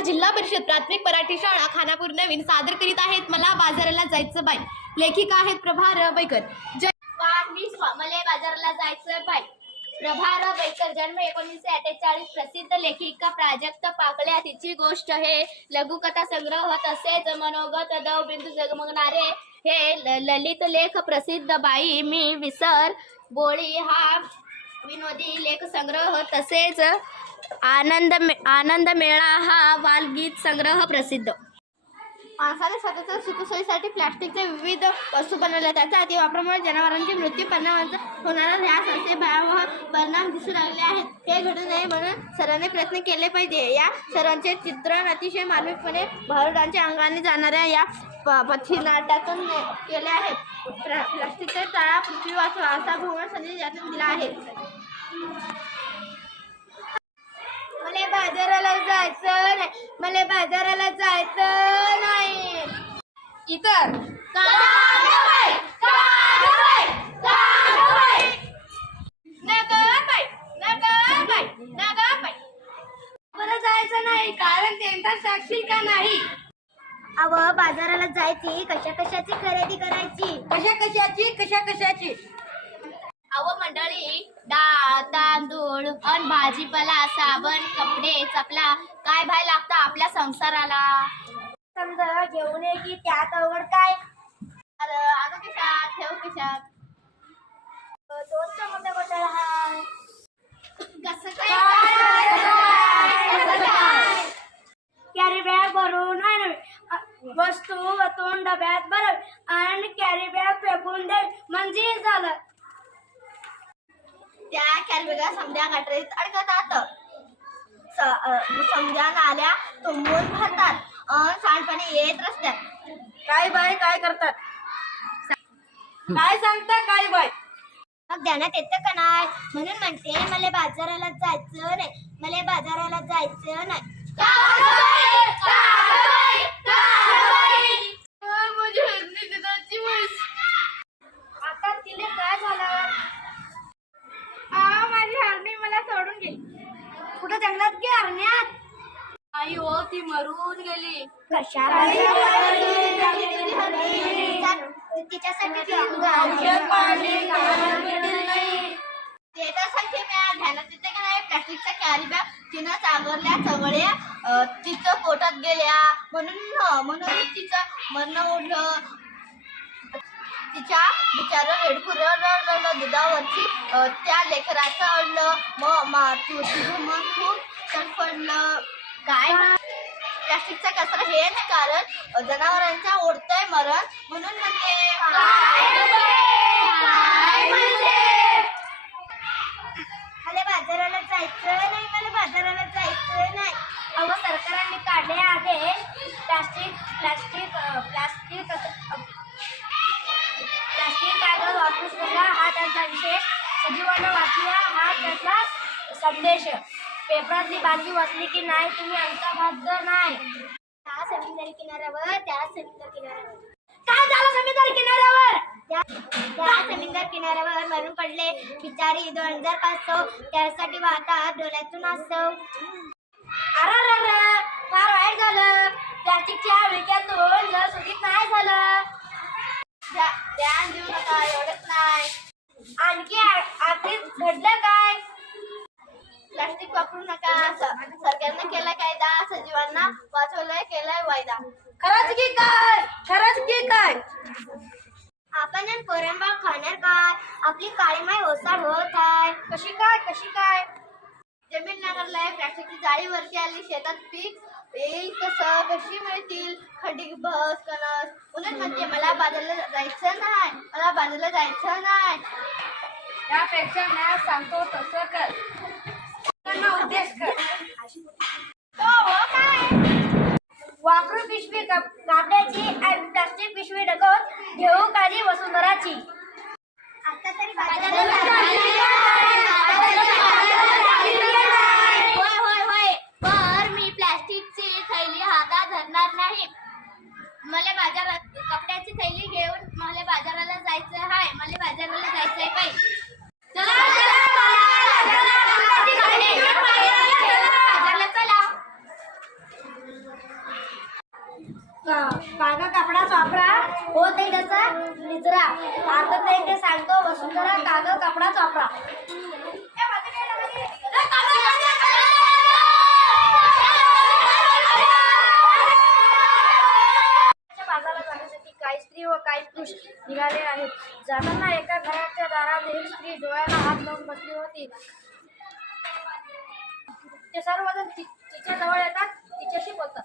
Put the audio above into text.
नमस्कार. जिल्हा परिषद प्राथमिक मराठी शाळा खानापूर नवीन सादर करीत आहेत मला बाजाराला जायचं बाई. लेखिका आहेत प्रभा रबैकर. मला बाजाराला जायचं बाई. प्रभा रबैकर, जन्म 1948, प्रसिद्ध लेखिका प्राजक्त पाकळ्या. तिची गोष्ट हे लघुकथा संग्रह तसेच मनोगत दवबिंदू जगमगणारे हे ललित लेख प्रसिद्ध बाई मी विसर बोळी हा विनोदी लेख संग्रह तसेच आनंद मेळा हा बालगीत संग्रह प्रसिद्ध. माणसाने स्वतःच्या सुखसोयीसाठी प्लास्टिकचे विविध वस्तू बनवल्या. त्याच्या अतिवापरामुळे जनावरांचे मृत्यू परिणामांचा होणारा ह्यास असे भयावह परिणाम दिसू लागले आहेत. हे घडू नये म्हणून सर्वांनी प्रयत्न केले पाहिजे. या सर्वांचे चित्रण अतिशय मार्मिकपणे भारुडांचे अंगाने जाणाऱ्या या पथनाट्यातून केले आहे. प्लास्टिकचा टाळा पृथ्वी वाचवा असा भोवळ संदेश यातून दिला आहे. मला बाजाराला जायचं नाही, मला बाजाराला जायचं नाही. इतर जायचं नाही कारण त्यांचा साक्षी का नाही. अव बाजाराला जायची कशाची खरेदी करायची कशाची अव मंडळी, डाळ तांदूळ अन भाजीपाला साबण कपडे चपला काय भाय लागतं आपल्या संसाराला. समजा घेऊन ये की त्यात अवघड काय. अरे आता कशात ठेव कशात दोनचा मोठा घोटाळा हा. कसं काय कॅरी बॅग भरून आणावी, वस्तू वतून डब्यात भरावी आणि कॅरी बॅग फेकून द्यावी म्हणजे झालं. त्या कॅरीबॅगा समध्या गटरीत अडकतात. समध्या नाल्या तुंबून भरतात. सांडपाणी येत रस्त्यात. काय बाय काय करतात काय सांगता काय बाय. मग ध्यानात येतं का नाही म्हणून म्हणते मला बाजाराला जायचं नाही, मला बाजाराला जायचं नाही. आता तिने काय झालं. माझी हरणी मला सोडून गेली. कुठं जंगलात की हरण्यात. आई हो ती मरून गेली. कशाला तिच्यासाठी ध्यानात येते का नाही प्लास्टिकच्या कॅरी बॅग तिनं चांगरल्या चवळ्या तिचं पोटात गेल्या म्हणून तिचं मरण ओढलं. तिच्या बिचारा रेडखुर दुधावरती त्या लेकराचं अडलं. तुझं मन खूप तडफडलं. काय प्लास्टिकचा कचरा हेच कारण जनावरांच्या ओढतंय मरण म्हणून म्हणते. मला बाजाराला जायचं नाही, मला बाजाराला जायचं नाही. अहो सरकारने काढले आदेश प्लास्टिक कागद वापरूच नका हा त्यांचा विशेष. सजीवांना वाचल्या हा त्याचा संदेश. पेपरातली बातमी वाचली की नाही तुम्ही अंका नाही. त्या समुद्री किनाऱ्यावर काय झालं. समुद्री किनाऱ्यावर त्या समुद्र किनाऱ्यावर मरून पडले बिचारी 2005 त्यासाठी वाहतात डोळ्यातून असव. अरे फार वाईट झालं. प्लास्टिकच्या विट्यातून जर सुखीत नाही झालं. ध्यान देऊ नका एवढंच नाही. आणखी आखिर घडलं काय. प्लास्टिक वापरू नका सरकारने केला कायदा. सजीवांना वाचवलंय केलाय वायदा. खरंच की काय आपण पोरंबाळ खाणार काय. आपली काळीमाय ओसाड होत आहे. कशी काय जमीन नांगरलाय प्लास्टिकची जाळी वरती आली. शेतात पीक येईल कसं कशी मिळतील खडी बस कणस म्हणून म्हणते मला बाजाराला जायचं नाही. त्यापेक्षा नाही सांगतो तसं कर. उद्देश कर. वापरू पिशवी कापडाची आणि प्लास्टिक पिशवी डकवून घेऊ काळजी वसुंधराची. आता तरी होय पर मी प्लास्टिकची थैली हातात धरणार नाही. मला बाजारात कपड्याची थैली घेऊन मला बाजाराला जायचं आहे. मला बाजाराला जायचंय बाई. चला कागद कपडाच वापरा हो ते त्याचा निचरा. आता ते सांगतो वसुंधरा कागद कपडाच वापरा. बाजारात जाण्यासाठी काही स्त्री व काही पुरुष निघाले आहेत. जाताना एका घराच्या दारात एक स्त्री डोळ्याला हात लावून बसली होती. ते सर्वजण तिच्या जवळ येतात, तिच्याशी बोलतात.